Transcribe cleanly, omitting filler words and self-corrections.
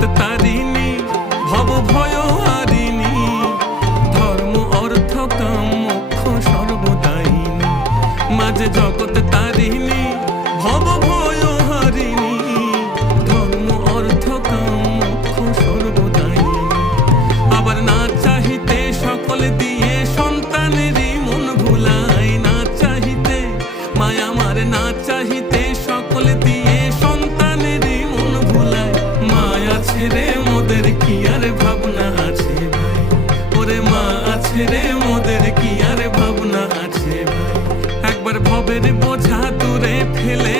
জগৎ তারিণী, ভব ভয় হারিণী, ধর্ম অর্থ কাম মোক্ষ সর্বদায়িনী। মাঝে জগৎ তারিণী, ভব ভয় হারিণী, ধর্ম অর্থ কাম মোক্ষ সর্বদায়িনী। আবার না চাহিতে সকল দিয়ে সন্তানেরই মন ভুলায়, না চাহিতে মায়া আমার, না চাহিতে সকল দিয়ে সন্তানেরই মন ভুলায়। মায়া ছেড়ে মোদের কি আর ভাবনা আছে ভাই, ওরে মা ছেড়ে মোদের কি আর ভাবনা আছে ভাই। একবার ভবের বোঝা দূরে ফেলে